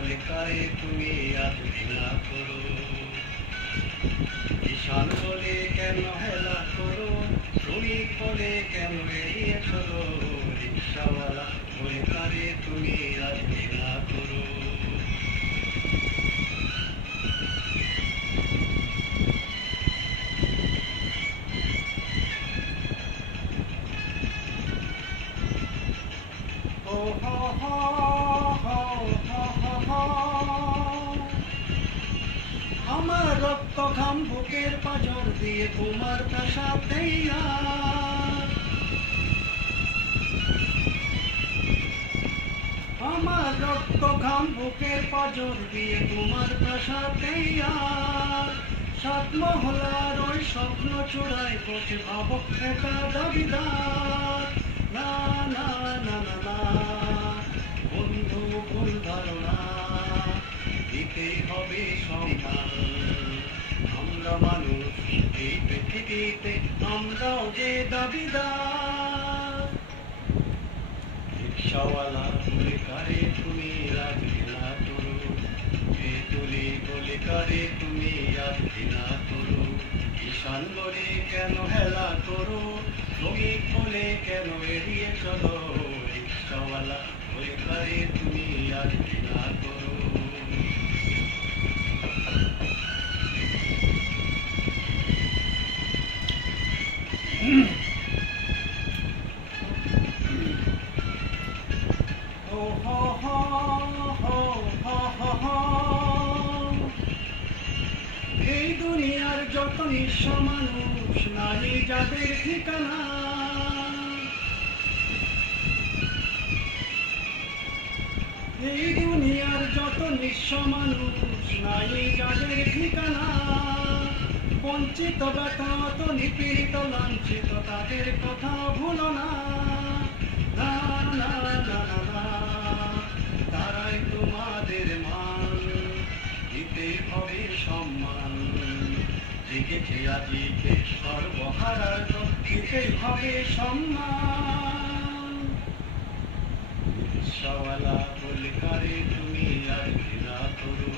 বলে কারে তুমি আজ ঘৃণা করো? কিষান বলে কেন হেলা করো? শ্রমিক বলে কেন এড়িয়ে চলো? রিক্সাওয়ালা বলে কারে তুমি আজ ঘৃণা করো? আমার রক্ত ঘাম বুকের পাঁজর দিয়ে তোমার প্রাসাদেই আমার রক্ত ঘাম বুকের পাঁজর দিয়ে তোমার প্রাসাদেই সাত মহলার ওই স্বপ্ন চূড়ায় বসে ভাবো একা দাবিদার। না না না না না বন্ধু, ভুল ধারণা, দিতেই হবে সম্মান। আমরা মানুষ, এই পৃথিবীতে আমরাও যে দাবিদার। রিক্সাওয়ালা বলে কারে তুমি আজ ঘৃণা করো? বেতুলি বলে কারে তুমি আজ ঘৃণা করো? কিষান বলে কেন হেলা করো? শ্রমিক বলে কেন এড়িয়ে চলো? রিক্সাওয়ালা বলে কারে তুমি আজ ঘৃণা করো? এই দুনিয়ার যত নিঃস্ব মানুষ, নারী যাদের ঠিকানা, এই দুনিয়ার যত নিঃস্ব মানুষ, নারী যাদের ঠিকানা, বঞ্চিত ব্যথাহত নিপীড়িত লাঞ্ছিত তাদের কথা ভুলো না। না না না না না, তারাই তোমাদের মান, দিতে হবে সম্মান। জেগেছে আজিকে সর্বহারার, দিতে হবে সম্মান। রিক্সাওয়ালা বলে কারে তুমি আজ ঘৃণা করো?